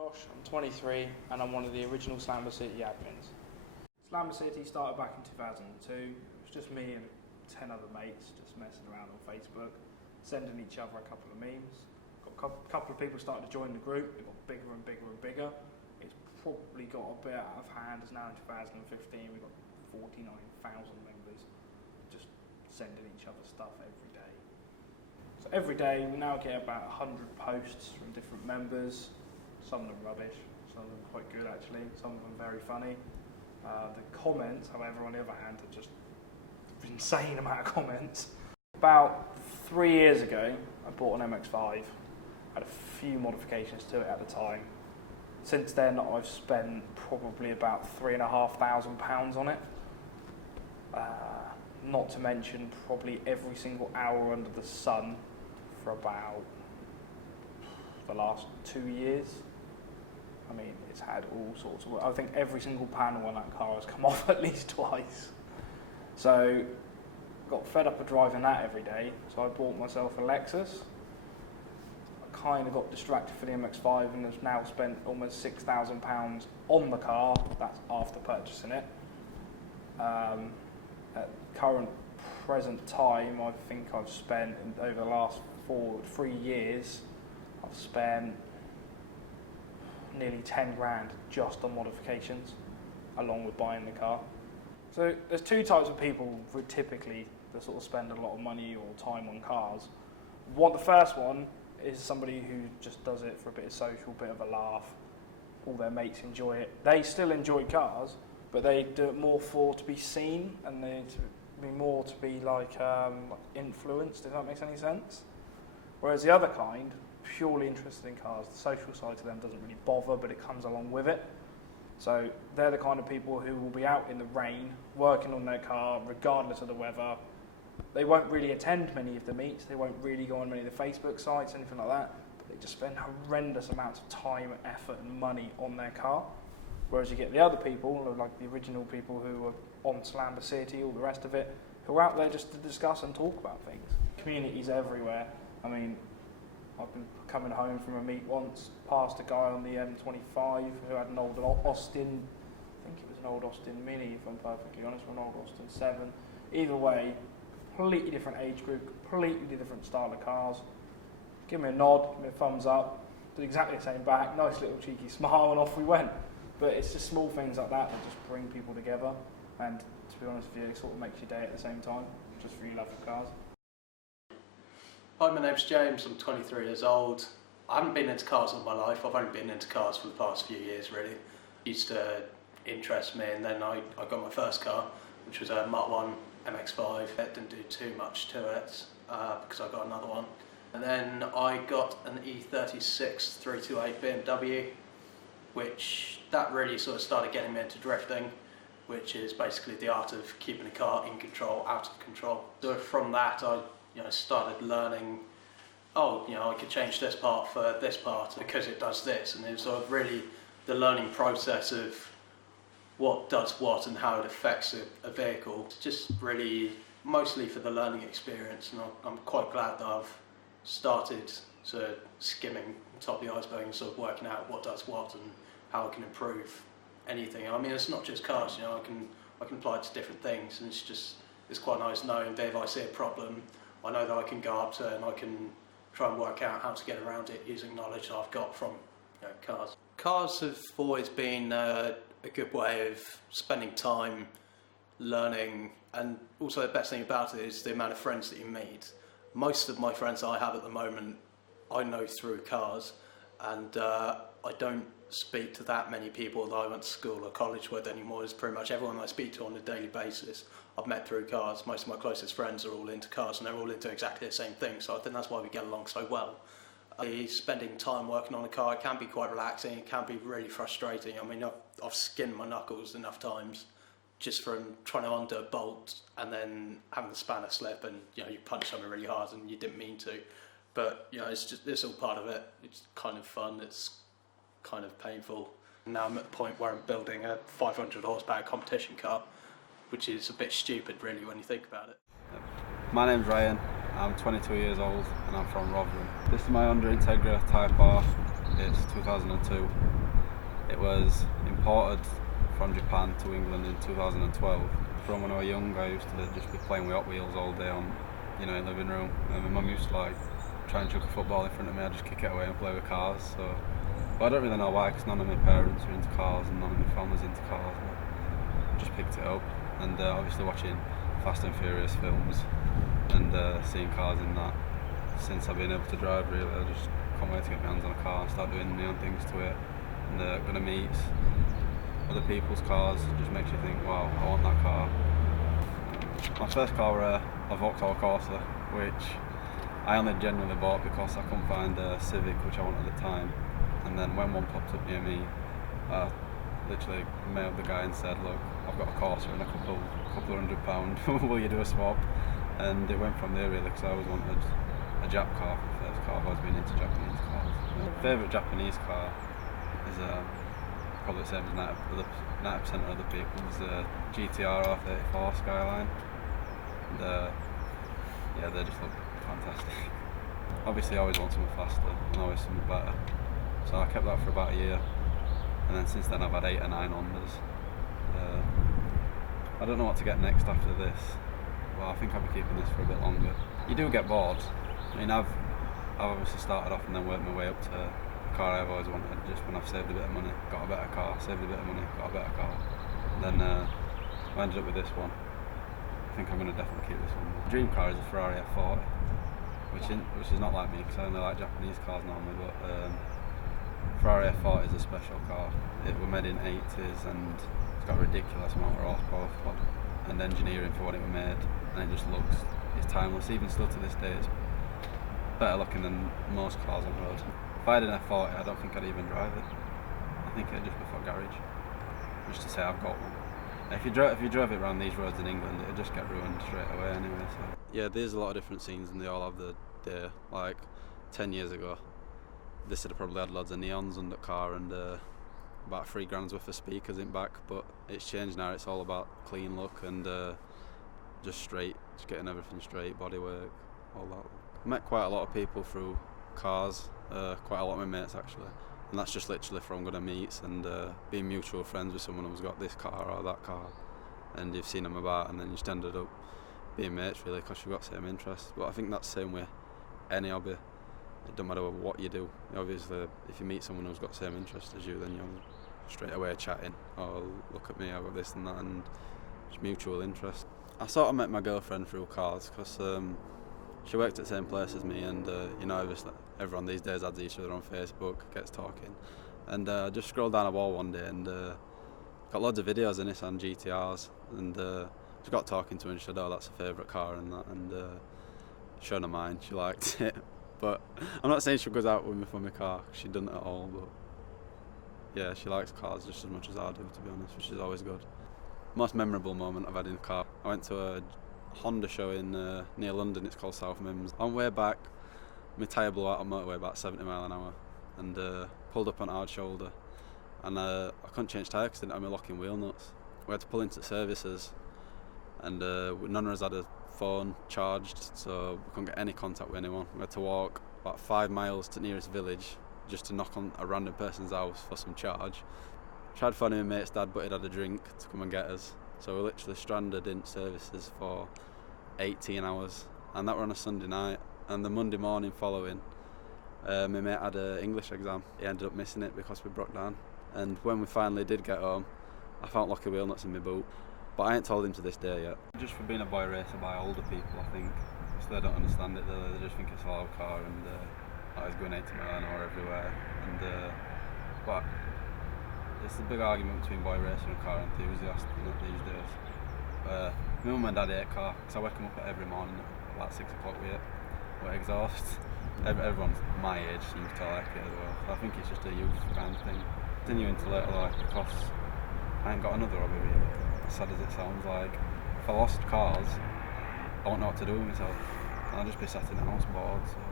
Josh, I'm 23 and I'm one of the original Slammer City admins. Slammer City started back in 2002. It was just me and 10 other mates just messing around on Facebook, sending each other a couple of memes. Got a couple of people started to join the group. It got bigger and bigger and bigger. It's probably got a bit out of hand. It's now in 2015. We've got 49,000 members just sending each other stuff every day. So every day we now get about 100 posts from different members. Some of them rubbish, some of them quite good actually, some of them very funny. The comments, however, on the other hand, are just insane amount of comments. About 3 years ago, I bought an MX-5, had a few modifications to it at the time. Since then, I've spent probably about £3,500 on it. Not to mention probably every single hour under the sun for about the last 2 years. I mean, it's had all sorts of work. I think every single panel on that car has come off at least twice. So, got fed up of driving that every day, so I bought myself a Lexus. I kind of got distracted for the MX-5 and have now spent almost £6,000 on the car. That's after purchasing it. At present time, I think I've spent, over the last 3 years, I've spent nearly 10 grand just on modifications, along with buying the car. So there's two types of people who typically that sort of spend a lot of money or time on cars. The first one is somebody who just does it for a bit of social, bit of a laugh. All their mates enjoy it. They still enjoy cars, but they do it more to be seen, and they to be more to be like influenced. If that makes any sense. Whereas the other kind, purely interested in cars, the social side to them doesn't really bother, but it comes along with it. So they're the kind of people who will be out in the rain, working on their car, regardless of the weather. They won't really attend many of the meets, they won't really go on many of the Facebook sites, anything like that, but they just spend horrendous amounts of time, effort and money on their car. Whereas you get the other people, like the original people who are on Slammer City, all the rest of it, who are out there just to discuss and talk about things. Communities everywhere. I mean, I've been coming home from a meet once, passed a guy on the M25 who had an old Austin, I think it was an old Austin Mini if I'm perfectly honest, or an old Austin 7. Either way, completely different age group, completely different style of cars. Give me a nod, give me a thumbs up, did exactly the same back, nice little cheeky smile, and off we went. But it's just small things like that that just bring people together, and to be honest with you, it sort of makes your day at the same time, just for your love for cars. Hi, my name's James, I'm 23 years old. I haven't been into cars all my life, I've only been into cars for the past few years really. It used to interest me, and then I got my first car, which was a Mark 1 MX-5. It didn't do too much to it because I got another one. And then I got an E36 328 BMW, which that really sort of started getting me into drifting, which is basically the art of keeping a car in control, out of control. So from that I started learning, I could change this part for this part because it does this, and it was sort of really the learning process of what does what and how it affects a vehicle. It's just really mostly for the learning experience, and I'm quite glad that I've started sort of skimming the top of the iceberg and sort of working out what does what and how I can improve anything. I mean, it's not just cars, I can apply it to different things, and it's quite nice knowing that if I see a problem, I know that I can go up to it and I can try and work out how to get around it using knowledge that I've got from cars. Cars have always been a good way of spending time, learning, and also the best thing about it is the amount of friends that you meet. Most of my friends I have at the moment I know through cars, and I don't speak to that many people that I went to school or college with anymore. It's pretty much everyone I speak to on a daily basis I've met through cars. Most of my closest friends are all into cars, and they're all into exactly the same thing, so I think that's why we get along so well. Spending time working on a car, it can be quite relaxing, it can be really frustrating. I mean, I've skinned my knuckles enough times just from trying to undo a bolt and then having the spanner slip, and you punch something really hard and you didn't mean to. But it's all part of it. It's kind of fun, it's kind of painful. Now I'm at the point where I'm building a 500 horsepower competition car, which is a bit stupid really when you think about it. My name's Ryan. I'm 22 years old and I'm from Rotherham. This is my Honda Integra Type R. It's 2002. It was imported from Japan to England in 2012. From when I was young, I used to just be playing with Hot Wheels all day on, in the living room. And my mum used to try and chuck a football in front of me. I'd just kick it away and play with cars. But I don't really know why, because none of my parents are into cars and none of my family's into cars. But I just picked it up, and obviously watching Fast and Furious films and seeing cars in that. Since I've been able to drive, really, I just can't wait to get my hands on a car and start doing my own things to it. And going to meet other people's cars just makes you think, wow, I want that car. My first car was a Vauxhall Corsa, which I only genuinely bought because I couldn't find a Civic, which I wanted at the time. And then when one popped up near me, I literally mailed the guy and said, look, I've got a Corsa and a couple £100, will you do a swap? And it went from there, really, because I always wanted a Jap car for the first car. I've always been into Japanese cars. My favourite Japanese car is probably the same as 90% of other people's GTR R34 Skyline. And yeah, they just look fantastic. Obviously I always want something faster and always something better. So I kept that for about a year, and then since then I've had 8 or 9 Hondas. I don't know what to get next after this. Well, I think I'll be keeping this for a bit longer. You do get bored. I mean, I've obviously started off and then worked my way up to a car I've always wanted. Just when I've saved a bit of money, got a better car, saved a bit of money, got a better car. And then I ended up with this one. I think I'm going to definitely keep this one. My dream car is a Ferrari F40, which is not like me, because I only like Japanese cars normally, but Ferrari F40 is a special car. It was made in 80s and it's got a ridiculous amount of horsepower and engineering for when it was made, and it just it's timeless. Even still to this day, it's better looking than most cars on the road. If I had an F40, I don't think I'd even drive it. I think it'd just be for garage, just to say I've got one. If you drove it around these roads in England, it'd just get ruined straight away anyway. So yeah, there's a lot of different scenes and they all have their like 10 years ago. This would have probably had loads of neons under the car and about £3,000 worth of speakers in back, but it's changed now. It's all about clean look and just getting everything straight, bodywork, all that. I met quite a lot of people through cars, quite a lot of my mates actually, and that's just literally from going to meets and being mutual friends with someone who's got this car or that car, and you've seen them about, and then you just ended up being mates really because you've got the same interests. But I think that's the same with any hobby. It doesn't matter what you do. Obviously, if you meet someone who's got the same interests as you, then you're straight away chatting, oh look at me, I've got this and that, and it's mutual interest. I sort of met my girlfriend through cars because she worked at the same place as me, and obviously everyone these days adds each other on Facebook, gets talking, and I just scrolled down a wall one day and got loads of videos of Nissan GTRs, and just got talking to her and she said, oh, that's her favourite car and that, and shown her mine, she liked it. But I'm not saying she goes out with me for my car, she doesn't at all, but yeah, she likes cars just as much as I do, to be honest, which is always good. Most memorable moment I've had in a car, I went to a Honda show in near London, it's called South Mims. On the way back, my tyre blew out on motorway about 70 mile an hour and pulled up on a hard shoulder, and I couldn't change tyre because I didn't have my locking wheel nuts. We had to pull into services, and none of us had a phone charged, so we couldn't get any contact with anyone. We had to walk about 5 miles to the nearest village just to knock on a random person's house for some charge. Tried finding my mate's dad, but he'd had a drink to come and get us, so we literally stranded in services for 18 hours, and that were on a Sunday night. And the Monday morning following, my mate had an English exam. He ended up missing it because we broke down, and when we finally did get home, I found locker wheel nuts in my boot, but I ain't told him to this day yet. Just for being a boy racer by older people, I think, because they don't understand it, they just think it's a loud car and it's going 80 mile an hour everywhere, and but it's a big argument between boy racer and car enthusiast these days. My mum and dad hate car because I wake them up every morning at like 6 o'clock with exhaust. Everyone my age seems to like it as well, so I think it's just a youth kind of thing. Continuing to later life because I ain't got another hobby really, as sad as it sounds. Like, if I lost cars, I won't know what to do with myself, and I'll just be sat in the house bored. So